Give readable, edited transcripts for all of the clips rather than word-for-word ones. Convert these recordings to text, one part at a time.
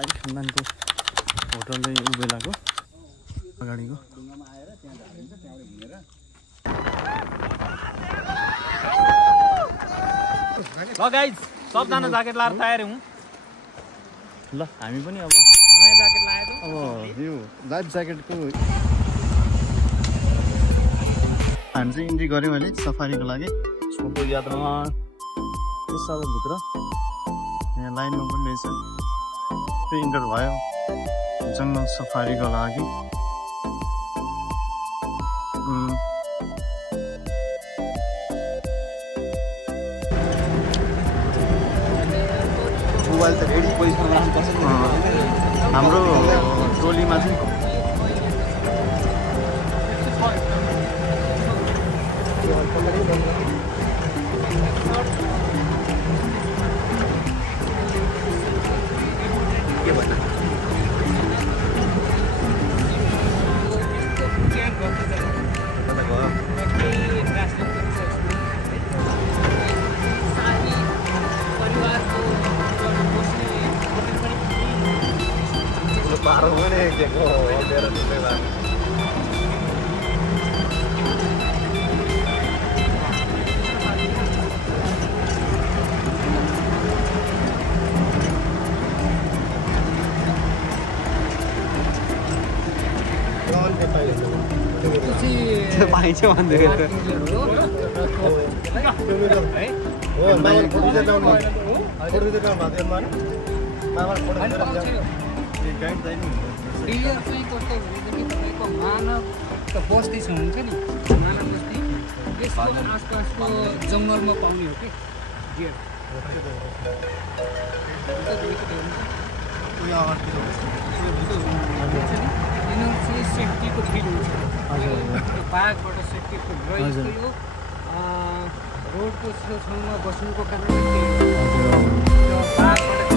Safari खानदानको hotel चाहिँ उबेलाको अगाडिको ल गाइज सबजना ज्याकेट लाएर तयार हौँ ल हामी पनि अब नयाँ ज्याकेट लाएर अब यो लाइफ ज्याकेटको हामी चाहिँ इन्ट्री गऱ्यौँ अहिले सफारीको लागि छोटो यात्रामा भित्र यहाँ लाइनमा पनि रहेछ त्यो इन्टर भयो जङ्गल सफारीको लागि मोबाइल त रेडी पोजिसनमा राख्नुपर्छ नि हाम्रो टोलीमा चाहिँ के भन्नु baru ini jago biar lah. पानी चाहिँ भन्दै थियो हो माइल फोटो डाउन डिलर चाहिँ कस्तो भनेदेखि तपाईँको मानव त बस्ती हुन्छ नि मानव बस्ती यसको आसपासको जङ्गलमा पाउने हो कि डियर यिनीहरू चाहिँ सेफ्टीको फिल हुन्छ त्यो बाघबाट सेफ्टीको रहिसक्यो यो रोडको छेउछाउमा बस्नुको कारणले त्यो बाघबाट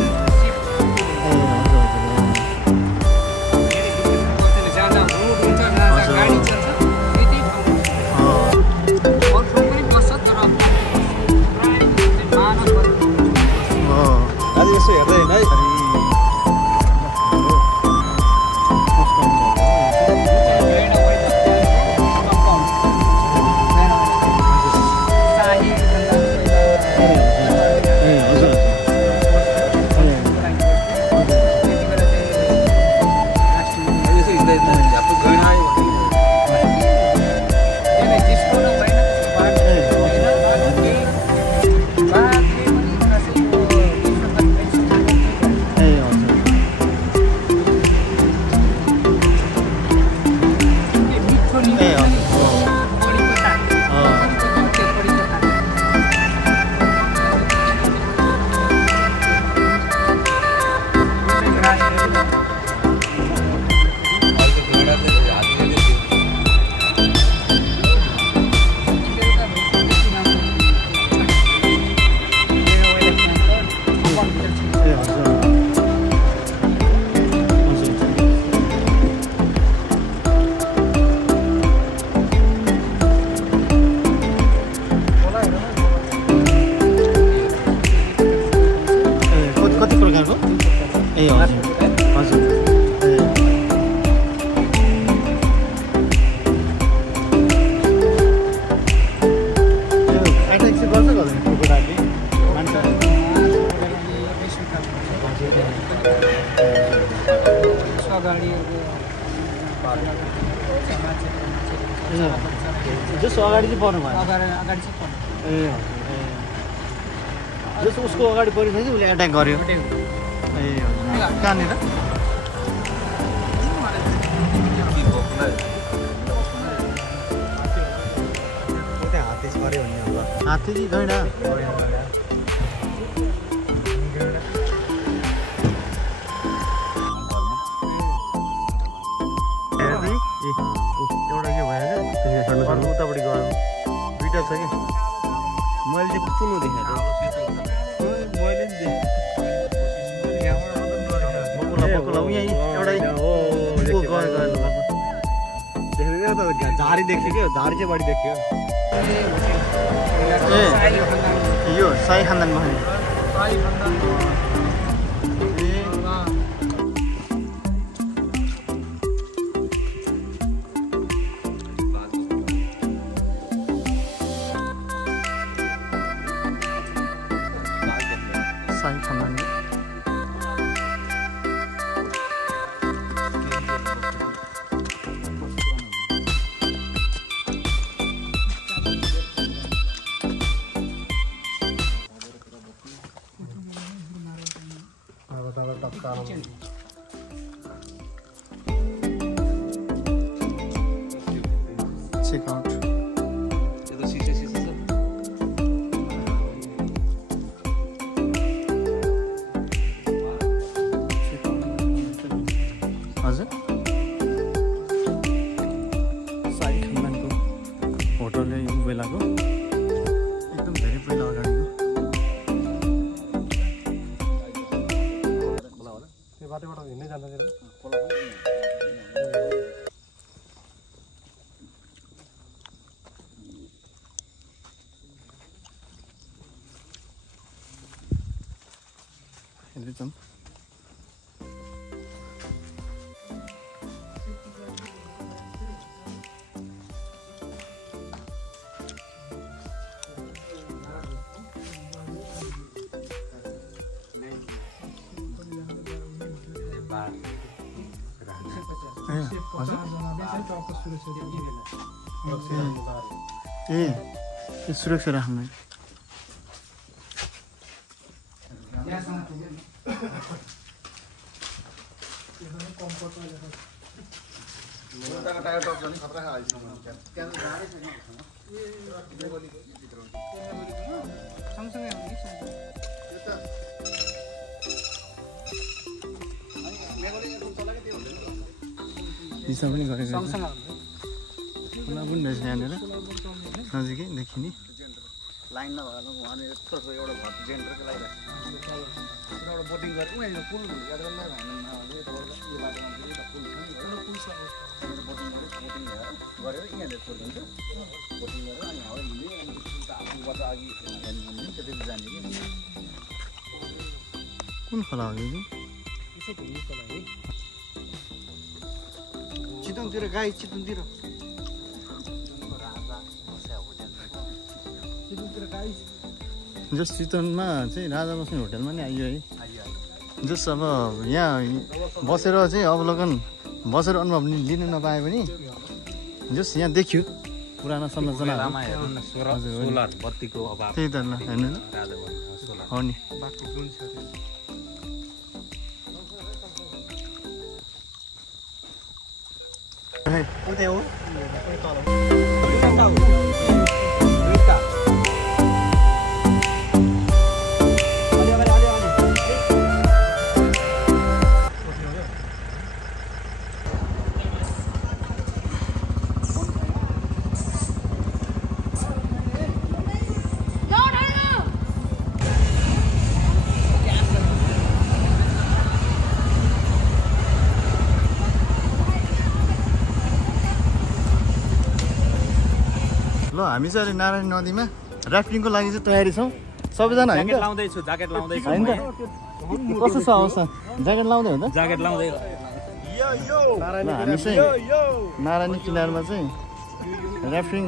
गाडी चल्छ यति ठाउँ पनि बस्छ तर मानव आज यसो हेर्दै है जस अगाडि चाहिँ पर्नु भयो अगाडि चाहिँ पर्नु ए जस उसको अगाडि परिसकेपछि उसले एट्याक गर्यो ए हजुर कहाँनिर हात्ती सऱ्यो भन्ने होला हात्ती चाहिँ गैँडा एउटा के भयो क्या उतापट्टि गयो दुइटा छ कि मैले चाहिँ कुचुनु देखेको मैले नि बकुला बकुला यहीँ एउटै देखेको त झाडी देख्यो क्या झाडी चाहिँ बढी देख्यो ए यो साई खानदानमा चेक आउट त्यो त सिसे छ हजुर साई खन्दानको होटल यो बेलाको एकदम धेरै पहिला अगाडिको त्यो बाटोबाट हिँड्दै जाँदाखेरि हेर्दै जाउँ ए यो सुरक्षा राख्नु सँगसँगै आउने दिशा पनि गरेको सँगसँगै आउने खोला पनि रहेछ यहाँनिर नजिकै देखिने लाइन नभएर उहाँले यस्तो एउटा घर जेन्टरको लागि एउटा बोटिङ गरेर उनीहरूले पुल याद गर्दा यो बाटोमा एउटा पुल छ नि पुल छ बोटिङ गरेर यहाँले छोडिदिन्छ बोटिङ गरेर अनि हावा हिँड्यो अनि आफूबाट अघि त्यति जाने कि कुन खोला हो यो यसो घुम्नु खोला है चितवनतिर गाई चितवनतिर जस चितवनमा चाहिँ राजा बस्ने होटलमा नि आइयो है जस अब यहाँ बसेर चाहिँ अवलोकन बसेर अनुभव लिनु नपाए पनि जस यहाँ देखियो पुरानो संरचना सोलर बत्तीको अभाव त्यही त ल हेर्नु न हो नि उतै हो ल हामी चाहिँ अहिले नारायणी नदीमा राफ्टिङको लागि चाहिँ तयारी छौँ सबैजना होइन लाउँदैछु ज्याकेट लाउँदैछु होइन त कस्तो छ अवस्था ज्याकेट लाउँदै हो त ज्याकेट लाउँदै ल हामी चाहिँ नारायणी किनारमा चाहिँ राफ्टिङ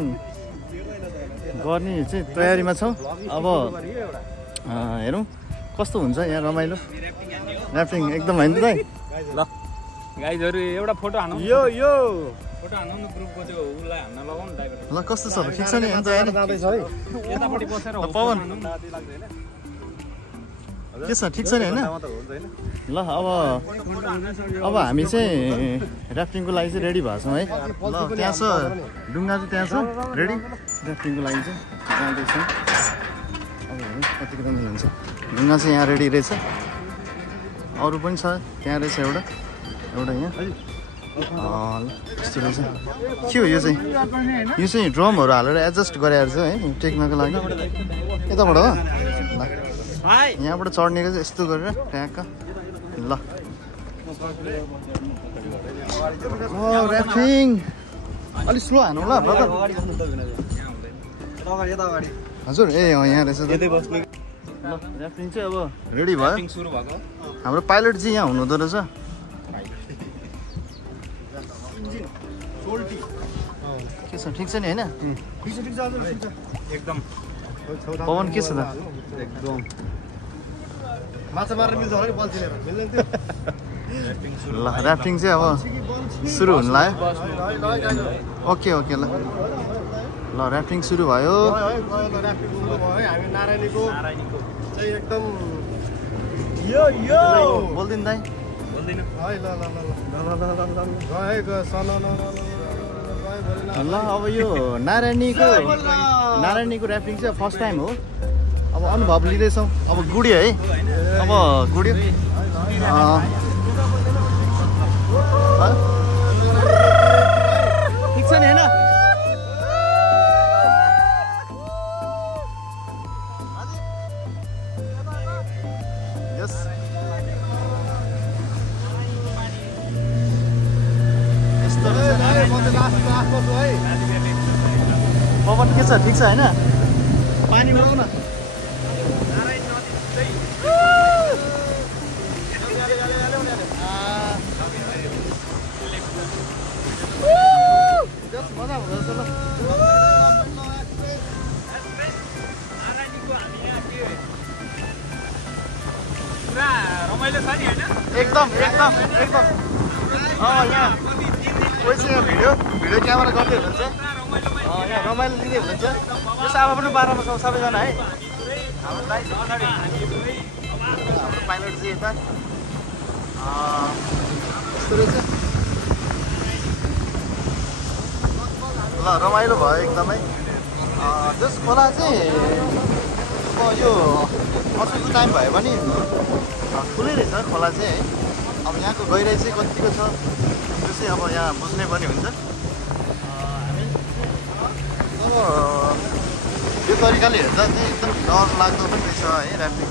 गर्ने चाहिँ तयारीमा छौँ अब हेरौँ कस्तो हुन्छ यहाँ रमाइलो राफ्टिङ एकदम होइन त ल गाइजहरु एउटा फोटो हानौँ फोटो हानौँ न ग्रुपको त्यो उलाई हान्न लगाउँ न ड्राइभर ल कस्तो छ ठिक छ नि अन्त होइन यतापट्टि बसेर पवन के छ ठिक छ नि होइन ल अब हामी चाहिँ राफ्टिङको लागि चाहिँ रेडी भएको छौँ है ल त्यहाँ छ डुङ्गा चाहिँ त्यहाँ छ रेडी राफ्टिङको लागि चाहिँ जाँदैछौँ अब हेर्नु कतिको राम्रो हुन्छ डुङ्गा चाहिँ यहाँ रेडी रहेछ अरू पनि छ त्यहाँ रहेछ एउटा यहाँ यस्तो रहेछ के हो यो चाहिँ ड्रमहरू हालेर एडजस्ट गरेर चाहिँ है टेक्नको लागि यताबाट हो ल यहाँबाट चढ्नेको चाहिँ यस्तो गरेर ट्याक्क ल राफ्टिङ अलिक स्लो हानु ल ब्रदर हजुर ए यहाँ रहेछ ल राफ्टिङ चाहिँ अब रेडी भयो हाम्रो पाइलट चाहिँ यहाँ हुनुहुँदो रहेछ के छ ठिक छ नि होइन एकदम पवन के छ त एकदम माछा मार्न मिल्छ होला नि बल्छी लिएर मिल्दैन त्यो ल राफ्टिङ चाहिँ अब सुरु हुन लाग्यो ओके ल ल राफ्टिङ सुरु भयो राफ्टिङ सुरु भयो हामी नारायणीको चाहिँ एकदम यो यो बोल्दिन दाइ बोल्दैन है ल ल ल ल गएको सन ल अब यो नारायणीको ऱ्याफ्टिङ चाहिँ फर्स्ट टाइम हो अब अनुभव लिँदैछौँ अब गुड्यो है अब गुड्यो ठिक छ नि होइन पवन के छ ठिक छ होइन पानी उडाउ न मजा हुँदो रहेछ रमाइलो छ नि होइन एकदम यहाँ भिडियो क्यामेरा गर्दै हुनुहुन्छ यहाँ रमाइलो लिँदै हुनुहुन्छ त्यसो अब पनि बाह्रमा छौँ सबैजना है हाम्रो दाइ हाम्रो पाइलट चाहिँ यता यस्तो रहेछ ल रमाइलो भयो एकदमै त्यस खोला चाहिँ अब यो असुको टाइम भयो भने ठुलै रहेछ खोला चाहिँ है अब यहाँको गहिराइ चाहिँ कतिको छ त्यो चाहिँ अब यहाँ बुझ्नै पनि हुन्छ अब यो तरिकाले हेर्दा चाहिँ एकदम डर लाग्दो पनि रहेछ है ऱ्याफ्टिङ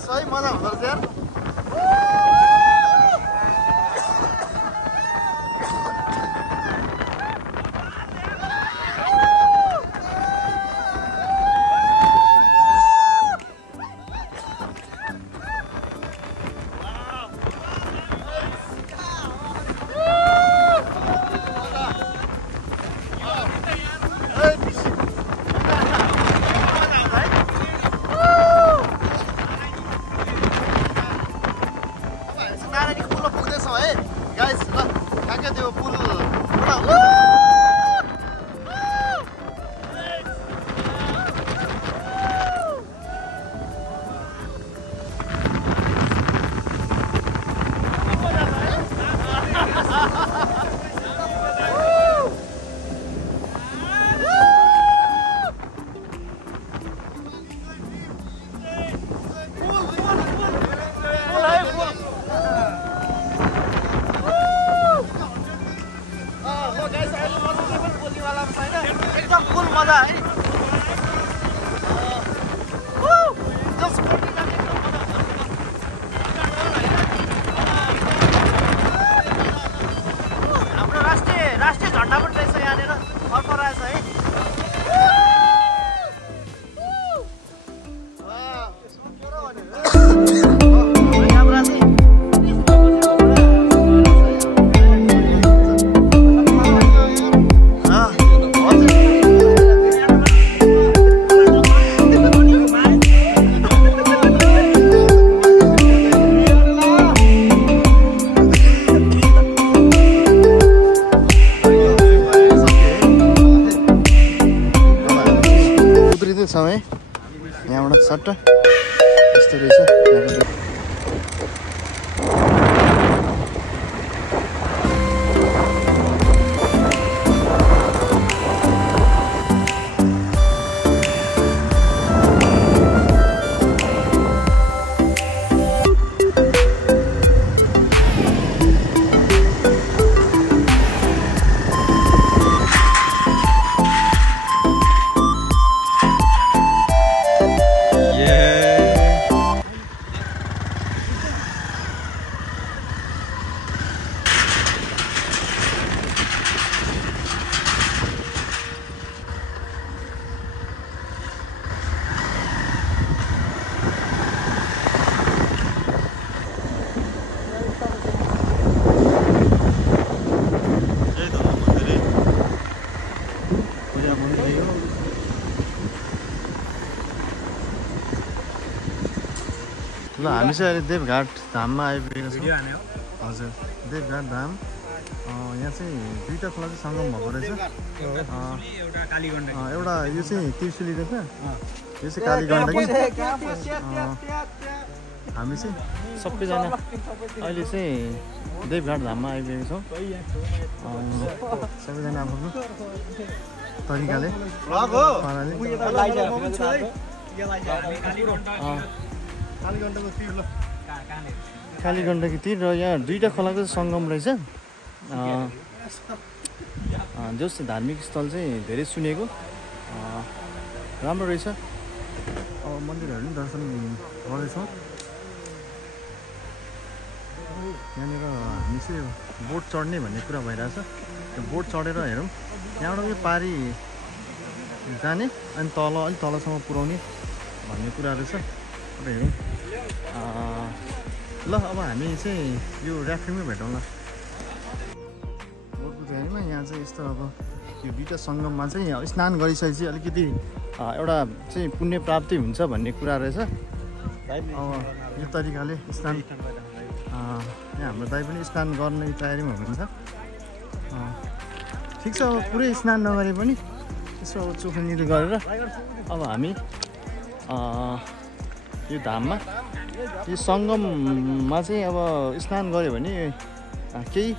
सही मजा हुँदो रहेछ यार एकदम फुल मजा है हाम्रो राष्ट्रिय झन्डा पनि रहेछ यहाँनिर फर्फराएछ है है यहाँबाट सट्ट यस्तो रहेछ ल हामी चाहिँ अहिले देवघाट धाममा आइपुगेका छौँ हजुर देवघाट धाम यहाँ चाहिँ दुईवटा खोला चाहिँ सङ्गम भएको रहेछ एउटा कालीगण्डकी एउटा यो चाहिँ त्रिशुली रहेछ यो चाहिँ कालीगण्डकी हामी चाहिँ सबैजना अहिले चाहिँ देवघाट धाममा आइपुगेको छौँ सबैजना आफ्नो तरिकाले कालीगण्डकी तीर र यहाँ दुईवटा खोलाको सङ्गम रहेछ जस धार्मिक स्थल चाहिँ धेरै सुनेको राम्रो रहेछ अब मन्दिरहरू पनि दर्शन गर्दैछौँ यहाँनिर हामी चाहिँ बोट चढ्ने भन्ने कुरा भइरहेछ त्यो बोट चढेर हेरौँ यहाँबाट पनि पारी जाने अनि तल अलिक तलसम्म पुर्याउने भन्ने कुरा रहेछ अब हेरौँ ल अब हामी चाहिँ यो ऱ्याफ्टिङमै भेटौँ ल बोटको तयारीमा यहाँ चाहिँ यस्तो अब यो दुईवटा सङ्गममा चाहिँ स्नान गरिसकेपछि अलिकति एउटा चाहिँ पुण्य प्राप्ति हुन्छ भन्ने कुरा रहेछ अब यो तरिकाले स्नान यहाँ हाम्रो दाइ पनि स्नान गर्ने तयारीमा हुनुहुन्छ ठिक छ अब पुरै स्नान नगरे पनि यसो अब चोखो गरेर अब हामी यो धाममा यो सङ्गममा चाहिँ अब स्नान गऱ्यो भने केही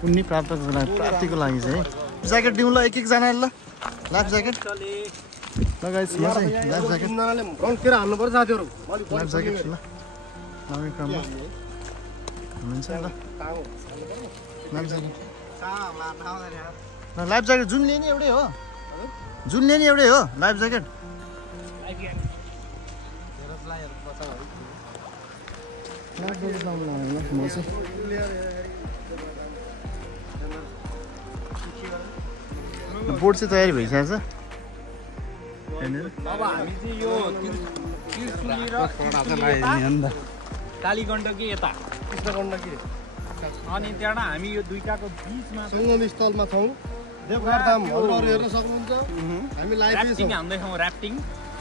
पुण्य प्राप्तिको लागि चाहिँ ज्याकेट दिउँ ल एक एकजनाले ल लाइफ ज्याकेट ल गाइस म चाहिँ लाइफ ज्याकेट हाल्नुपर्छ साथीहरू लाइफ ज्याकेट ल लाउने क्रममा हुन्छ ल लाइफ ज्याकेट जुन लिने एउटै हो लाइफ ज्याकेट बोट चाहिँ तयारी भइसकेको छ अब हामी चाहिँ यो त्रिशुली र कालीगण्डकी यता कृष्णगण्डकी अनि त्यहाँबाट हामी यो दुईटाको बिचमा सङ्गम स्थलमा छौँ देवघाट धामहरू हेर्न सक्नुहुन्छ हामी ऱ्याफ्टिङ हान्दैछौँ ऱ्याफ्टिङ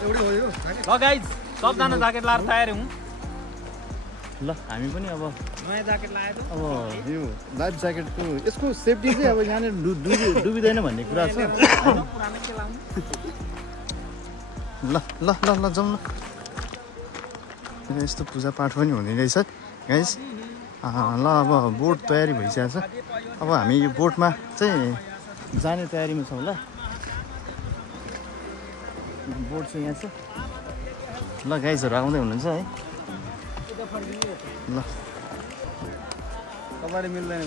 एउटै हो यो ल गाइज सबजना ज्याकेट लाएर तयार हौँ ल हामी पनि अब नयाँ ज्याकेट लगाएर अब यो लाइफ ज्याकेटको यसको सेफ्टी चाहिँ अब यहाँनिर डुबिँदैन भन्ने कुरा छ पुरानो के लाउनु ल ल ल ल जाउँ ल यस्तो पूजापाठ पनि हुने रहेछ गाइस ल अब बोट तयारी भइसकेको छ अब हामी यो बोटमा चाहिँ जाने तयारीमा छौँ ल बोट चाहिँ यहाँ छ ल गाइजहरू आउँदै हुनुहुन्छ है ल तपाईँले मिल्दैन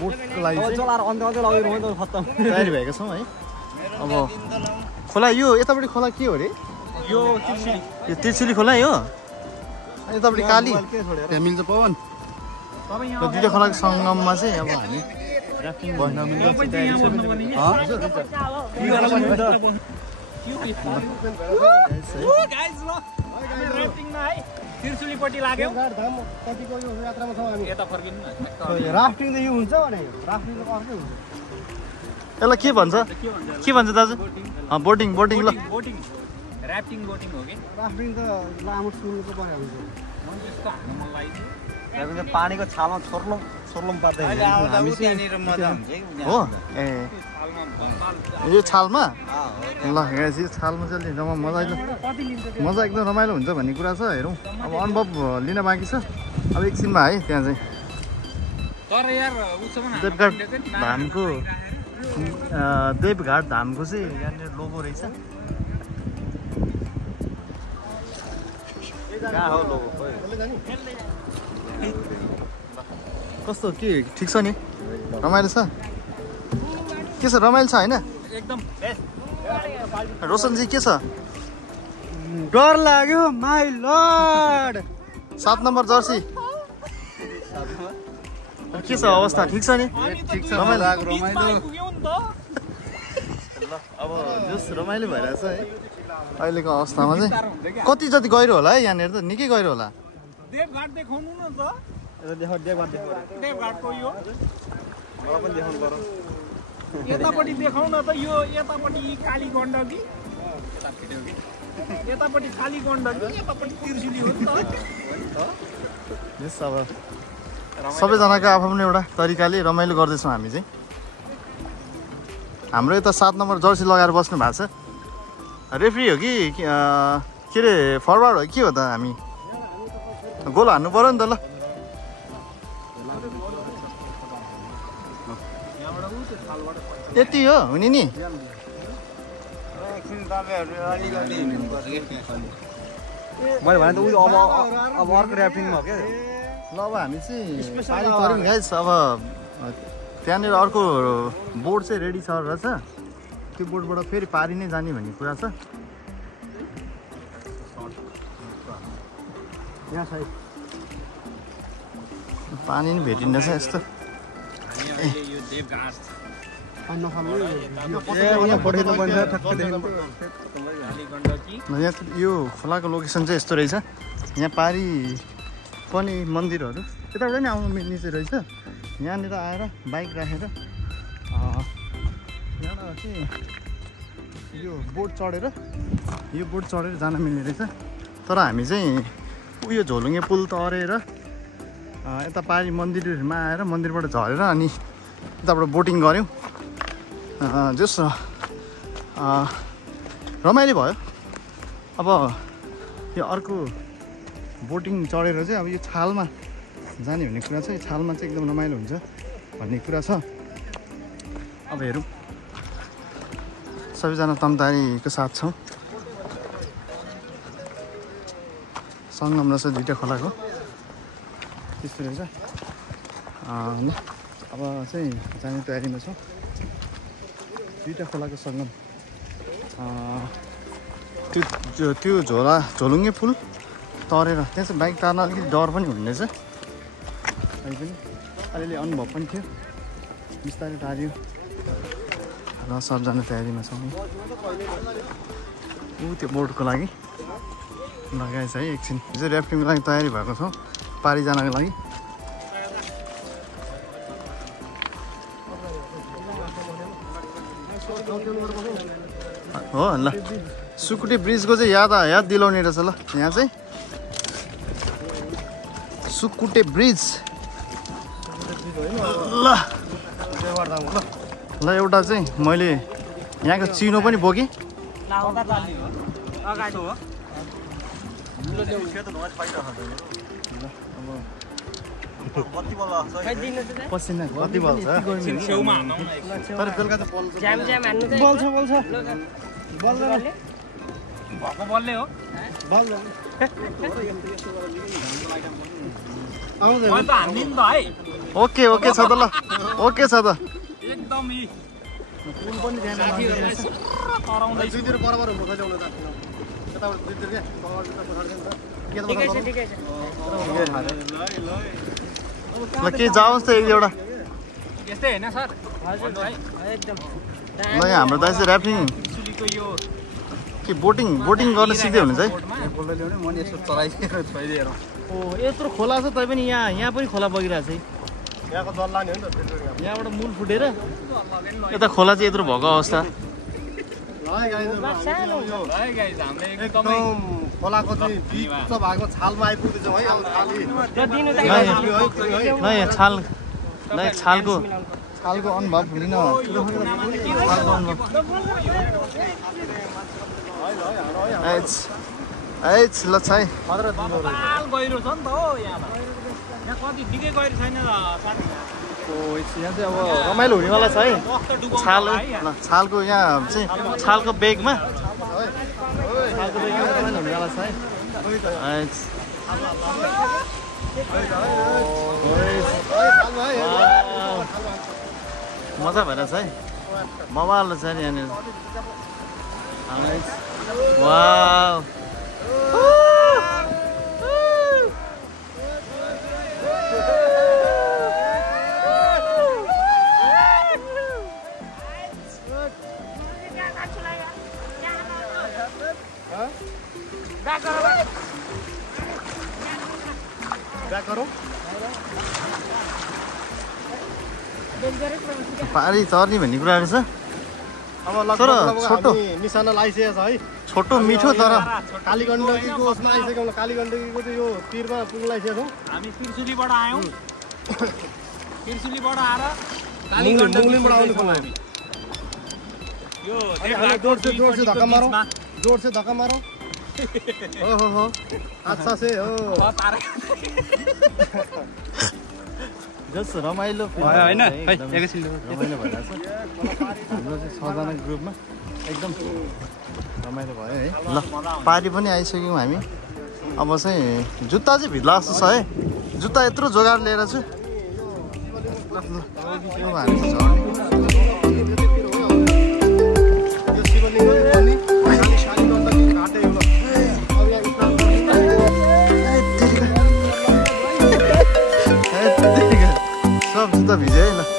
बोटको लागि तयारी भएका छौँ है अब खोला यो यतापट्टि खोला के हो अरे यो त्रिशुली खोला हो यतापट्टि काली त्यहाँ मिल्छ पवन दुईवटा खोलाको सङ्गममा चाहिँ अब हामी ऱ्याफ्टिङ त्रिशुलीपट्टि लाग्यो कतिको यो यात्रामा छौँ हामी यता फर्किनु राफ्टिङ त यो हुन्छ भने राफ्टिङ त अर्कै हुन्छ यसलाई के भन्छ दाजु बोटिङ ल बोटिङ ऱ्याफ्टिङ बोटिङ हो कि राफ्टिङ त लामो सुन्नुको पर्यो हुन्छ त्यस्तो हाल्नु मन लाग्यो पानीको छालमा छोर्लम पर्दैन हामी हो ए यो छालमा ल गाइस यो छालमा चाहिँ मजा एकदम रमाइलो हुन्छ भन्ने कुरा छ हेरौँ अब अनुभव लिन बाँकी छ अब एकछिनमा है त्यहाँ चाहिँ देवघाट धामको चाहिँ यहाँनिर लोगो रहेछ कस्तो के ठिक छ नि रमाइलो छ के छ रमाइलो छ होइन एकदम रोशनजी के छ डर लाग्यो माई लर्ड 7 नम्बर जर्सी के छ अवस्था ठिक छ नि ठिक छ रमाइलो पुग्यौ नि त अब जस रमाइलो भइरहेछ है अहिलेको अवस्थामा चाहिँ कति जति गहिरो होला है यहाँनिर त निकै गहिरो होला देवघाट देखाउनु न त देवघाटको यो यतापट्टि देखाउन त यो यतापट्टि कालीगण्डकी यतापट्टि कालीगण्डकी यतापट्टि त्रिशुली हो नि त यस अब सबैजनाको आफ्नो एउटा तरिकाले रमाइलो गर्दैछौँ हामी चाहिँ। हाम्रो यता 7 नम्बर जर्सी लगाएर बस्नु भएको छ। रेफ्री हो कि के अरे फरवार्ड हो कि के हो त? हामी गोल हान्नु पऱ्यो नि त। ल यति हो हुने नि। मैले भने त उयो अब अर्को ऱ्यापिङमा हो क्या। ल अब हामी चाहिँ पानी पऱ्यौँ गाइस। अब त्यहाँनिर अर्को बोर्ड चाहिँ रेडी छ रहेछ। त्यो बोर्डबाट फेरि पारी नै जाने भन्ने कुरा छ। यहाँ साइड पानी नि भेटिँदैछ यस्तो। यहाँ यो खोलाको लोकेसन चाहिँ यस्तो रहेछ। यहाँ पारी पनि मन्दिरहरू यताबाट नि आउनु मिल्ने चाहिँ रहेछ। यहाँनिर आएर बाइक राखेर यहाँबाट चाहिँ यो बोट चढेर जान मिल्ने रहेछ। तर हामी चाहिँ उयो झोलुङ्गे पुल तरेर यता पारी मन्दिरमा आएर मन्दिरबाट झरेर अनि यताबाट बोटिङ गऱ्यौँ। जस रमाइलो भयो। अब यो अर्को बोटिङ चढेर चाहिँ अब यो छालमा जाने भन्ने कुरा छ। यो छालमा चाहिँ एकदम रमाइलो हुन्छ भन्ने कुरा छ। अब हेरौँ सबैजना तमतारीको साथ छौँ। सङ्गम रहेछ दुईवटा खोलाको त्यस्तो रहेछ। अब चाहिँ जाने तयारीमा छौँ। दुईवटा खोलाको सङ्गम त्यो झोलुङ्गे पुल तरेर त्यहाँ चाहिँ बाइक तार्न अलिकति डर पनि हुने रहेछ। अहिले पनि अलिअलि अनुभव पनि थियो। बिस्तारै तारियो र सबजना तयारीमा छौँ। त्यो बोटको लागि लगाएछ है। एकछिन चाहिँ ऱ्याफ्टिङको लागि तयारी भएको छौँ पारी जानको लागि। हो ल सुकुटे ब्रिजको चाहिँ याद दिलाउने रहेछ। ल यहाँ चाहिँ सुकुटे ब्रिज ल एउटा चाहिँ मैले यहाँको चिनो पनि बोकेँ। पसिना कति बल्छ तर बेलुका त बल्ले हो ओके ओके छ त। ल ओके छ त एकदम ल के जाओस् त एक एउटा। यस्तै हैन सर? ल एकदम यहाँ हाम्रो दाइ चाहिँ ऱ्याफ्टिङ के बोटिङ गर्न सिक्दै हुनुहुन्छ है। ओ यत्रो खोला छ तै पनि यहाँ पनि खोला बगिरहेको छ है। यहाँको जल लाने हो नि त। यहाँबाट मूल फुटेर यता खोला चाहिँ यत्रो भएको अवस्था। एकदम खोलाको चाहिँ बिच भागमा छालमा आइपुग्दैछौँ है। अब छालको अनुभव लिन ल छै गहिरो छ नि त हो। यहाँ कति निकै गहिरो छैन। यहाँ चाहिँ अब रमाइलो हुनेवाला छ है। छालको यहाँ चाहिँ छालको बेगमा रमाइलो हुनेवाला छ है। मजा भइरहेछ है। मजाले छ नि यहाँनिर। वाउ पारी तर्ने भन्ने कुरा रहेछ। अब तर छोटो निशाना लगाइसकेको छ है। छोटो मिठो तर कालीगण्डकीको उसमा आइसक्यौँ कालीगण्डकीको चाहिँ यो तिरमा पुग्न लागिसक्यौँ हामी त्रिशुलीबाट आयौँ त्रिशुलीबाट आएर मुङ्लिमबाट आउनु पर्यो यो जोड से धक्का मारौँ जोड से धक्का मारौँ हो अच्छा से हो जस रमाइलो होइन रमाइलो भइरहेछ हाम्रो चाहिँ 6 जना ग्रुपमा एकदम रमाइलो भयो है ल पारी पनि आइसक्यौँ हामी अब चाहिँ जुत्ता चाहिँ भिड्ला जस्तो छ है जुत्ता यत्रो जोगाड लिएर छु हामी सब जुत्ता भिज्यो है ल